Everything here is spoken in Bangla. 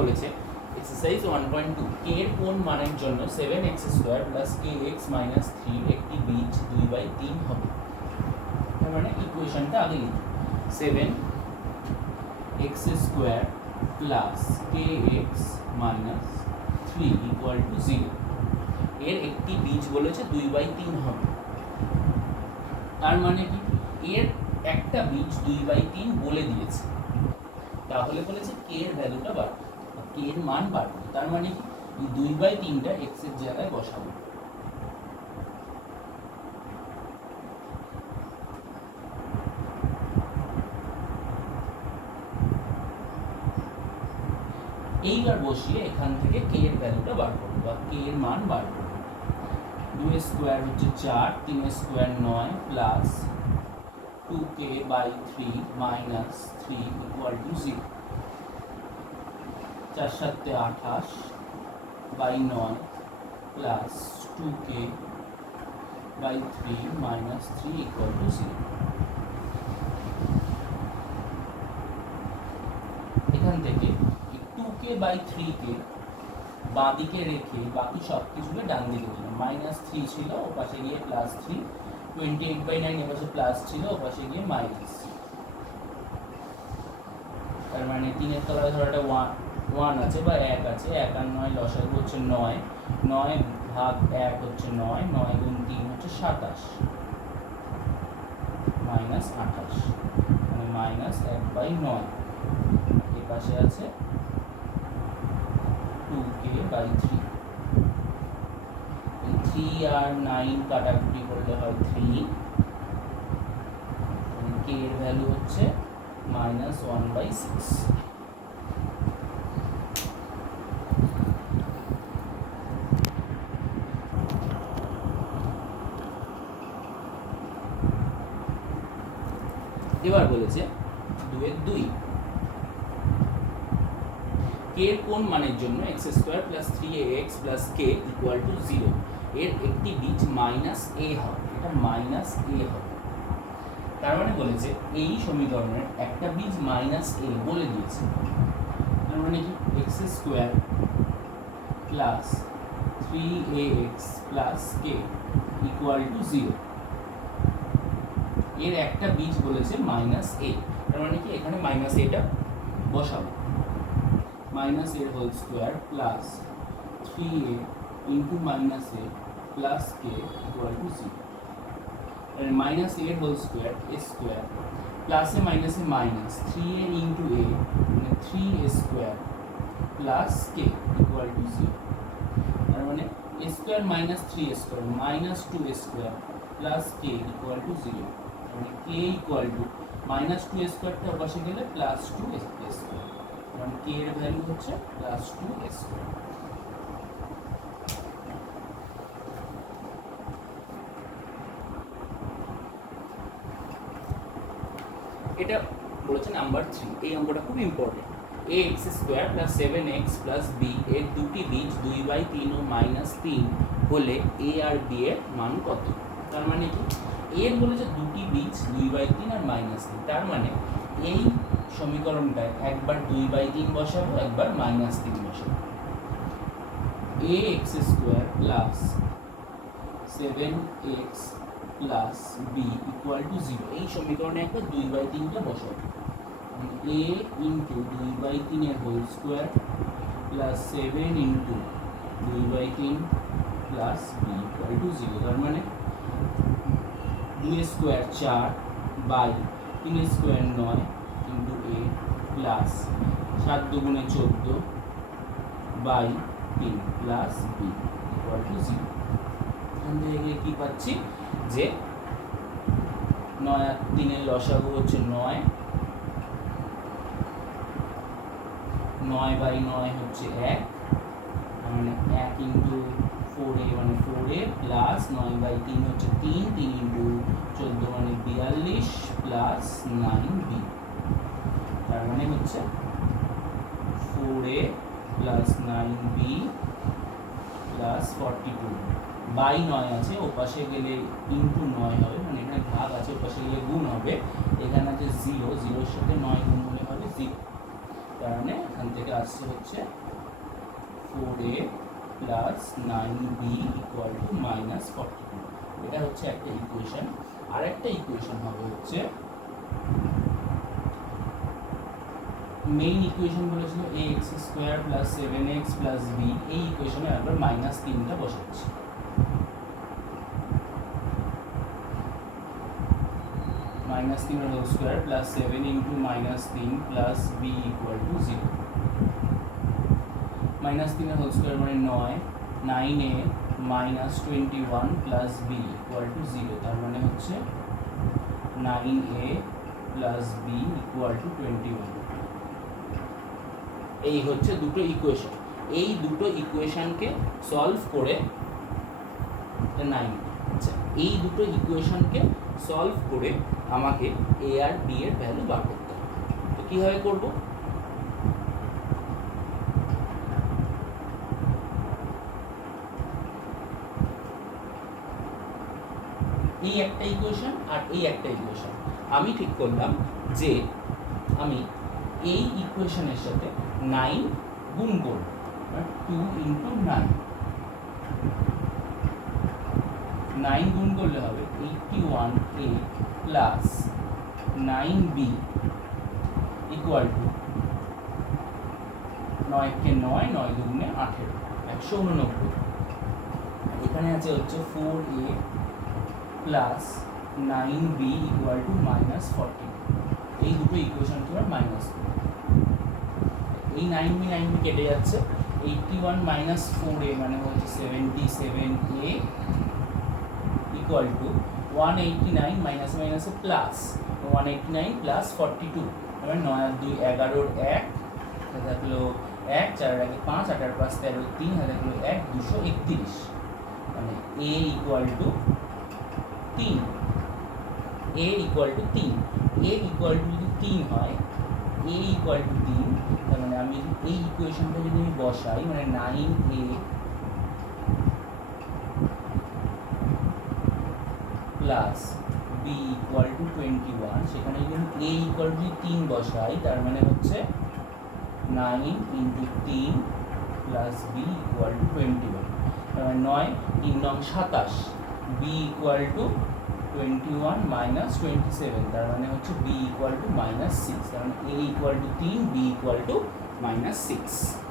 বলেছে এক্সারসাইজ 1.2 কে এর কোন মানের জন্য 7x² প্লাস kx মাইনাস 3 একটি বীজ 2/3 হবে। তার মানে ইকুয়েশনটা আগে লিখি 7x² plus kx minus 3 equal to 0। এর একটি বীজ বলেছে 2/3 হবে। তার মানে কি এর একটা বীজ 2/3 বলে দিয়েছে, তাহলে বলেছে কে এর ভ্যালুটা বাড়বে, কে এর মান বাড়বে। তার মানে কি এই 2/3টা এক্স এর জায়গায় বসাবো। এইবার বসিয়ে এখান থেকে কে এর ভ্যালুটা বার করবো বা কে এর মান বার করবো। 2² হচ্ছে 4, 3² 9 plus 2k/3 minus 3 equal to 0। 4 7 28/9 plus 2k/3 minus 3 equal to 0। এখান থেকে 2k/3 কে বাঁ দিকে রেখে বাকি সব কিছুকে ডান দিকে দিলাম। -3 ছিল ও পাশে গিয়ে +3, 28/9 এ পাশে প্লাস ছিল ও পাশে গিয়ে মাইনাস। তার মানে 3 এর তলায় ধরাটা 1 আছে বা 1 আছে। 1 আর 9 লসাগু হচ্ছে 9, 9 ভাগ 1 হচ্ছে 9, 9 গুণ 3 হচ্ছে 27 মাইনাস 28 মানে -1/9। এর পাশে আছে 2k/3। 3 আর 9 কাটাকুটি করলে হয় 3। কে এর ভ্যালু হচ্ছে -1/6। এবার বলেছে 2/2 কে এর কোন মানের জন্য x² plus 3ax plus k equal to 0 এর একটি বীজ -a হবে। এটা -a হবে। তার মানে বলেছে এই সমীকরণের একটা বীজ -a বলে দিয়েছে। তার মানে কি x² plus 3ax plus k equal to 0 এর একটা বীজ বলেছে -a। তার মানে কি এখানে -aটা বসাবো। -a whole square plus 3a into -a plus k equal to 0। -a whole square a square প্লাসে মাইনাসে মাইনাস 3a ইন্টু a মানে 3a square plus k equal to 0। তার মানে a square minus 3a square minus 2a square plus k equal to 0। মানে k ইকুয়াল টু -2a স্কোয়ারটা বসে গেলে +2a স্কোয়ার। মানে k এর ভ্যালু হচ্ছে +2a স্কোয়ার। এটা বলেছে নাম্বার 3। এই অঙ্কটা খুব important. ax² plus 7x plus b এর দুটি বীজ 2/3 ও -3 হলে a আর b এর মান কত। তার মানে কি এর বলেছে দুটি বীজ 2/3 আর -3। তার মানে এই সমীকরণটায় একবার 2/3 বসাবো, একবার -3 বসাবো। ax² plus 7x plus b equal to 0 এই সমীকরণে একবার 2/3টা বসাবো। a ইন্টু 2/3 এর whole square plus 7 into 2/3 plus b equal to 0। তার মানে 2 square 4 by 3 square 9 into a plus 7 দুগুণে 14 by 3 plus b equal to 0। এখান থেকে কি পাচ্ছি যে 9 আর 3 এর লসাগু হচ্ছে 9, 9/9 হচ্ছে 1 মানে 1 ইন্টু 4a মানে 4a প্লাস 9/3 হচ্ছে 3, 3 ইন্টু 14 মানে 42 প্লাস 9b। তার মানে হচ্ছে 4a plus 9b plus 42 by 9 আছে, ও পাশে গেলে ইন্টু 9 হবে, মানে এখানে ভাগ আছে, ও পাশে গেলে গুণ হবে। এখানে আছে 0, 0 এর সাথে 9 গুণ হলে হবে 0। তার মানে এখান থেকে আসছে হচ্ছে 4a plus 9b equal to minus 42। এটা হচ্ছে একটা ইকুয়েশন। আর একটা ইকুয়েশন হবে হচ্ছে মেইন ইকুয়েশন বলেছিল ax square plus 7x plus b, এই ইকুয়েশনে একবার মাইনাস 3টা বসাচ্ছি। Minus 3 whole square plus 7 into minus 3 plus B equal to 0। Minus 3 whole square মানে 9, 9a minus 21 plus B equal to 0, তার মানে হচ্ছে 9a plus B equal to 21। এই হচ্ছে দুটো ইকুয়েশন। এই দুটো ইকুয়েশনকে সলভ করে 9, আচ্ছা, এই দুটো ইকুয়েশনকে সলভ করে আমাকে এ আর বি এর ভ্যালু বার করতে হবে। তো কীভাবে করব? এই একটা ইকুয়েশন আর এই একটা ইকুয়েশন আমি ঠিক করলাম যে আমি এই ইকুয়েশনের সাথে 9 গুণ করব, 2 ইন্টু 9, 9 গুণ করলে হবে 81a plus 9b equal to 9 কে 9, 9 দুগুণে 18, 189। এখানে আছে হচ্ছে 4a plus 9b equal to minus 40। এই দুটো ইকুয়েশন তোমরা মাইনাস করো। এই 9b 9b কেটে যাচ্ছে, 81 মাইনাস 4a মানে হচ্ছে 77a ইকুয়াল টু 189 মাইনাস মাইনাসে প্লাস 189 প্লাস 42, মানে 9 আর 2 11, 1 থাকলো 1, 4 আর 1 5, 8 আর 5 13, 3 থাকলো 1, 231, মানে a equal to 3। a equal to 3, a equal two যদি 3 হয়, a ইকুয়াল টু 3, তার মানে আমি এই ইকুয়েশনটা যদি আমি বসাই, মানে 9a plus B equal to 21, সেখানে যদি আমি a ইকুয়াল টু 3 বসাই, তার মানে হচ্ছে 9 into 3 plus B equal to 21, তার মানে 9 3 নং 27, বি ইকুয়াল টু 21 মাইনাস 27, তার মানে হচ্ছে বি ইকুয়াল টু মাইনাস 6, তার মানে a equal to 3, B equal to minus 6।